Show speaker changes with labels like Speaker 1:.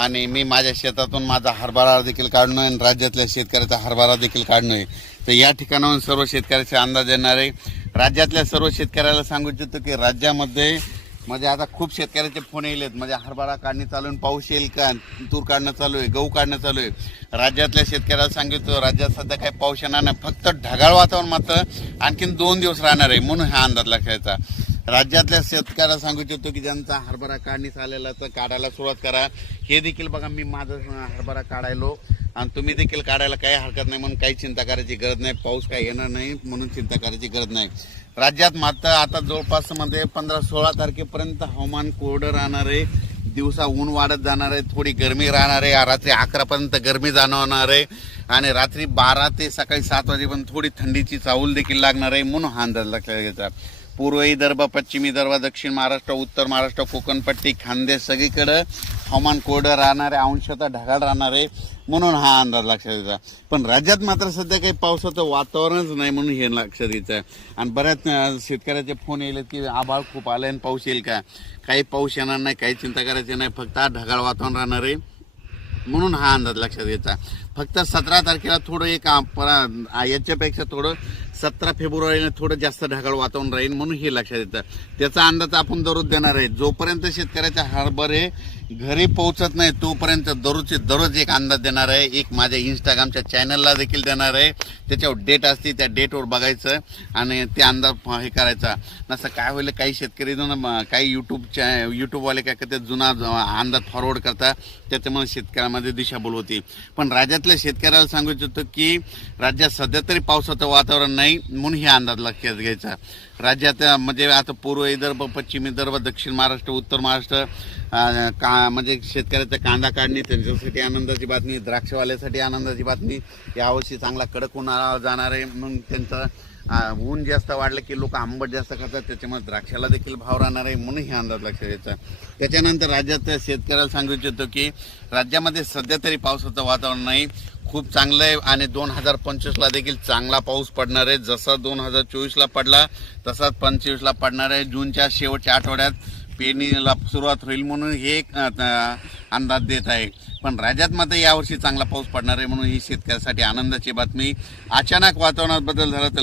Speaker 1: आणि मी माझ्या शेतातून माझा हरभरा देखील काढणं आणि राज्यातल्या शेतकऱ्याचा हरभरा देखील काढणं आहे तर या ठिकाणाहून सर्व शेतकऱ्याचे अंदाज येणार आहे. राज्यातल्या सर्व शेतकऱ्याला सांगू इच्छितो की राज्यामध्ये म्हणजे आता खूप शेतकऱ्याचे फोन येलेत म्हणजे हरभरा काढणी चालू आहे पाऊस येईल का? तूर काढणं चालू आहे गहू काढणं चालू आहे. राज्यातल्या शेतकऱ्याला सांगितलं राज्यात सध्या काही पाऊस येणार नाही. फक्त ढगाळ वातावरण मात्र आणखीन दोन दिवस राहणार आहे म्हणून हा अंदाज लक्षायचा राज्यातल्या शेतकऱ्याला सांगू इच्छितो की ज्यांचा हरभरा काढणीस आलेला तर काढायला सुरुवात करा. हे देखील बघा मी माझं हरभरा काढायलो आणि तुम्ही देखील काढायला काही हरकत नाही म्हणून काही चिंता करायची गरज नाही. पाऊस काही येणार नाही म्हणून चिंता करायची गरज नाही. राज्यात मात्र आता जवळपास म्हणजे पंधरा सोळा तारखेपर्यंत हवामान कोरडं राहणार आहे. दिवसा ऊन वाढत जाणार आहे थोडी गरमी राहणार आहे. रात्री अकरापर्यंत गरमी जाणवणार आहे. आणि रात्री बारा ते सकाळी सात वाजेपर्यंत थोडी थंडीची चाहूल देखील लागणार आहे म्हणून हा अंदाज लक्षात घ्यायचा. पूर्व विदर्भ पश्चिम विदर्भ दक्षिण महाराष्ट्र उत्तर महाराष्ट्र कोकणपट्टी खानदेश सगळीकडं. हवामान कोरडं राहणार आहे अंशतः ढगाळ राहणार आहे म्हणून हा अंदाज लक्षात येतो. पण राज्यात मात्र सध्या काही पावसाचं वातावरणच नाही म्हणून हे लक्षात येतं. आहे आणि बऱ्याच शेतकऱ्याचे फोन येईल की आभाळ खूप आले आणि पाऊस येईल का? काही पाऊस येणार नाही काही चिंता करायची नाही फक्त ढगाळ वातावरण राहणार. आहे म्हणून हा अंदाज लक्षात घ्यायचा फक्त सतरा तारखेला थोडं एक याच्यापेक्षा थोडं सतरा फेब्रुवारीला थोडं जास्त ढगाळ वातावरण राहील म्हणून हे लक्षात येतं. त्याचा अंदाज आपण दररोज देणार आहे. जोपर्यंत शेतकऱ्याचे हरभरे घरी पोहोचत नाही तोपर्यंत दररोजचे दररोज एक अंदाज देणार आहे. एक माझ्या इंस्टाग्रामच्या चॅनलला देखील देणार आहे. त्याच्यावर डेट असते त्या डेटवर बघायचं आणि ते अंदाज हे करायचा. नसं काय होईल काही शेतकरी जण म- काही यूट्यूबच्या यूट्यूबवाले काय करतात जुना अंदाज फॉरवर्ड करतात. त्याच्यामुळे शेतकऱ्यामध्ये दिशाभूल होती पण राज्यातल्या शेतकऱ्याला सांगू इच्छितो की राज्यात सध्या तरी पावसाचं वातावरण नाही म्हणून हे अंदाज लक्षात घ्यायचा. राज्यात म्हणजे आता पूर्व विदर्भ पश्चिम विदर्भ दक्षिण महाराष्ट्र उत्तर महाराष्ट्र का म्हणजे शेतकऱ्याचा कांदा काढणे त्यांच्यासाठी आनंदाची बातमी द्राक्षवाल्यासाठी आनंदाची बातमी. यावर्षी चांगला कडक उन्हाळा जाणार आहे. म्हणून त्यांचा ऊन जास्त वाढलं की लोक आंबट जास्त खातात त्याच्यामुळे द्राक्षाला देखील भाव राहणार आहे. म्हणून हे अंदाज लक्षात घ्यायचा त्याच्यानंतर राज्यात शेतकऱ्याला सांगू इच्छितो की राज्यामध्ये सध्या तरी पावसाचं वातावरण नाही. खूप चांगलं आहे आणि दोन हजार पंचवीसला देखील चांगला पाऊस पडणार आहे. जसा दोन हजार चोवीसला पडला तसाच पंचवीसला पडणार आहे. जूनच्या शेवटच्या आठवड्यात पेरणीला सुरुवात होईल म्हणून हे एक अंदाज देत आहे. पण राज्यात मात्र यावर्षी चांगला पाऊस पडणार आहे म्हणून ही शेतकऱ्यासाठी आनंदाची बातमी. अचानक वातावरणात बदल झाला तर